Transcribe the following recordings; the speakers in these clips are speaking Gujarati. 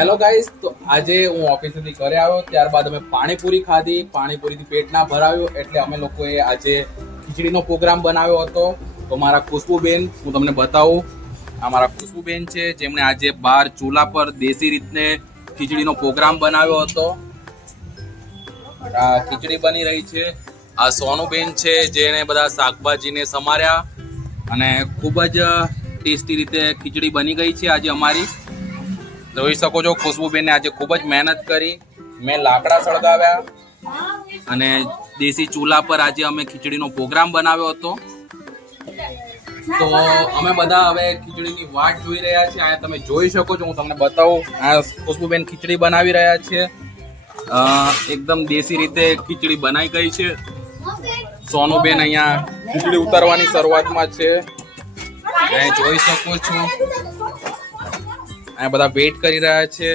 હેલો ગાઈસ, તો આજે હું ઓફિસેથી ઘરે આવ્યો, ત્યારબાદ અમે પાણીપુરી ખાધી. પાણીપુરીથી પેટ ના ભરાયું એટલે અમે લોકોએ આજે ખીચડીનો પ્રોગ્રામ બનાવ્યો હતો. તો મારા ખુશ્બુબેન, હું તમને બતાવું, આ મારા ખુશ્બુબેન છે, જેમણે આજે બહાર ચૂલા પર દેશી રીતને ખીચડીનો પ્રોગ્રામ બનાવ્યો હતો. આ ખીચડી બની રહી છે. આ સોનુબેન છે, જેણે બધા શાકભાજીને સમાર્યા અને ખૂબ જ ટેસ્ટી રીતે ખીચડી બની ગઈ છે આજે અમારી. જોઈ શકો છો, ખુશ્બુબેને આજે ખૂબ જ મહેનત કરી. મેં લાકડા સળગાવ્યા અને દેશી ચૂલા પર આજે અમે ખીચડીનો પ્રોગ્રામ બનાવ્યો હતો. તો અમે બધા હવે ખીચડીની વાટ જોઈ રહ્યા છીએ. આ તમે જોઈ શકો છો, હું તમને બતાવું. આ ખુશ્બુબેન ખીચડી બનાવી રહ્યા છે. એકદમ દેશી રીતે ખીચડી બનાવી ગઈ છે. સોનુબેન અહીંયા ખીચડી ઉતારવાની શરૂઆતમાં છે. જોઈ શકો છો, અહીંયા બધા વેઇટ કરી રહ્યા છે.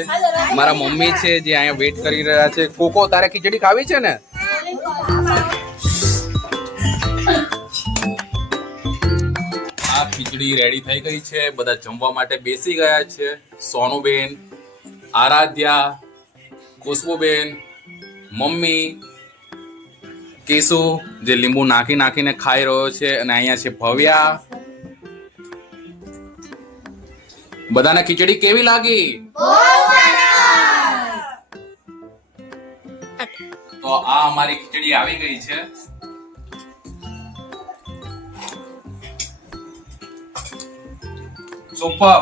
મારા મમ્મી છે, જે અહીંયા વેઇટ કરી રહ્યા છે. કોકો, તારે ખીચડી ખાવી છે ને? આ ખીચડી રેડી થઈ ગઈ છે. બધા જમવા માટે બેસી ગયા છે. સોનુબેન, આરાધ્યા, ખુશ્બુબેન, મમ્મી, કેશુ, જે લીંબુ નાખીને ખાઈ રહ્યો છે, અને અહીંયા છે ભવ્યા. બધાને ખીચડી કેવી લાગી? તો આ અમારી ખીચડી આવી ગઈ છે. સુપર.